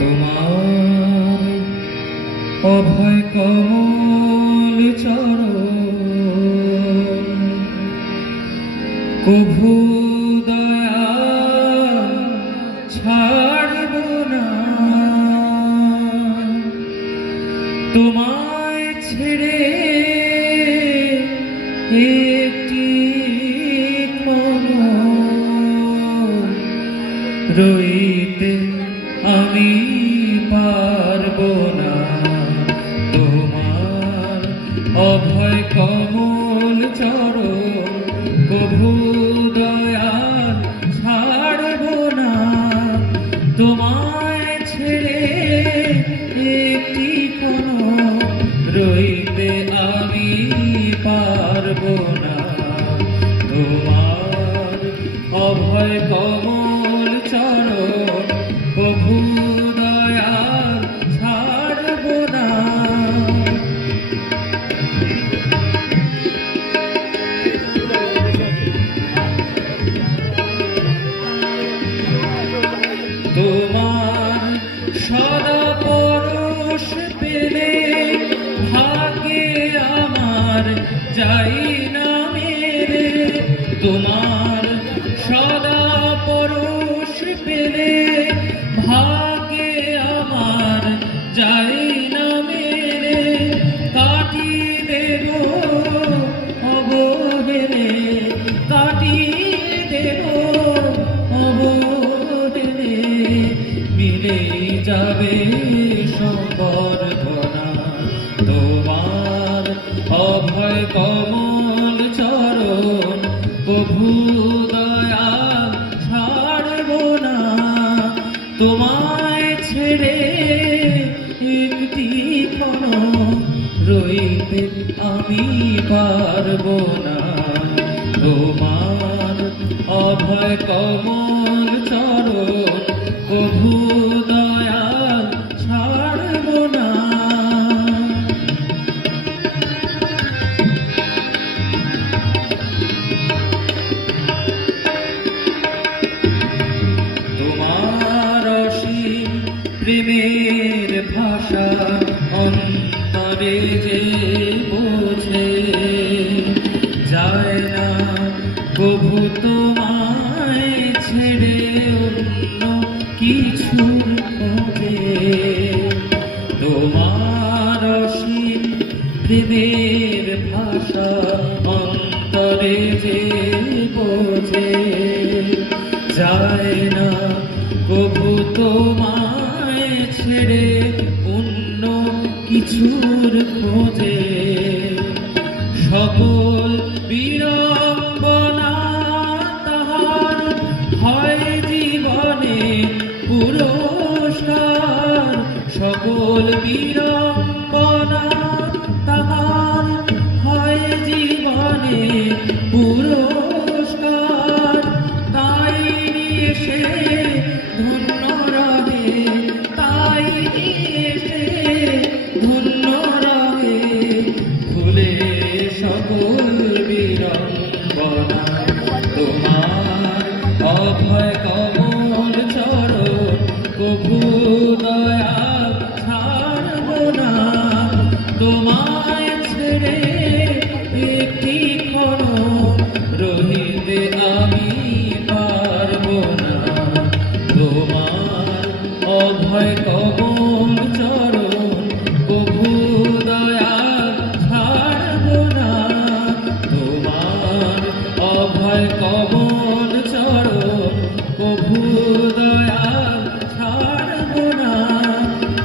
তোমার অভয় কমল চরণ কভু দয়া ছাড়ব না, তোমায় ছেড়ে একটি ক্ষণ রইতে আমি পারব না। তোমার অভয় কমল চরণ কভু দয়া ছাড়ব না, তোমায় ছেড়ে একটি ক্ষণ রইতে আমি পারব না। তোমার অভয় কমল চরণ কভু দয়া ছাড়ব না। তোমার সদা পরশ পেলে ভাগ্যে আমার যাই না মেরে, তোমার সদা পরশ পেলে ভাগ্যে আমার যাই না মেরে, কাটিয়ে দেব অবহেলে, কাটিয়ে দেব অবহেলে, মিলে যাবে সম্বর্ধনা। তোমার অভয় কমল চরণ কভু দয়া ছাড়ব না, তোমায় ছেড়ে একটি ক্ষণ রইতে আমি পারব না। তোমার অভয় কমল চরণ কভু দয়া ছাড়ব না। তোমার অসীম প্রেমের ভাষা অন্তরে যে বোঝে যায় না কভু তোমায় ছেড়ে অন্য কিছুর খোঁজে। তোমার অসীম প্রেমের ভাষা অন্তরে যে বোঝে যায় না কভু তোমায় ছেড়ে অন্য কিছুর খোঁজে। সকল বিড়ম্বনা তাহার হয় জীবনে পুরস্কার, সকল বিড়ম্বনা তাহার হয় জীবনে পুরস্কার। তাই নিয়ে সে ধন্য রহে, তাই নিয়ে সে ধন্য রহে, ভুলে সকল বিড়ম্বনা। তোমার অভয় কমল চরণ কভু দয়া ছাড়ব না, তোমায় ছেড়ে একটি ক্ষণ রহিতে আমি পারব না। তোমার অভয় কমল চরণ কভু দয়া ছাড়ব না, তোমার অভয় কমল চরণ কভু দয়া ছাড়ব না।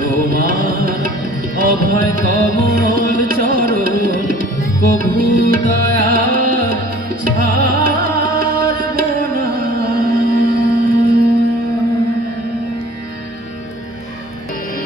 তোমার অভয় কমল চরণ কভু দয়া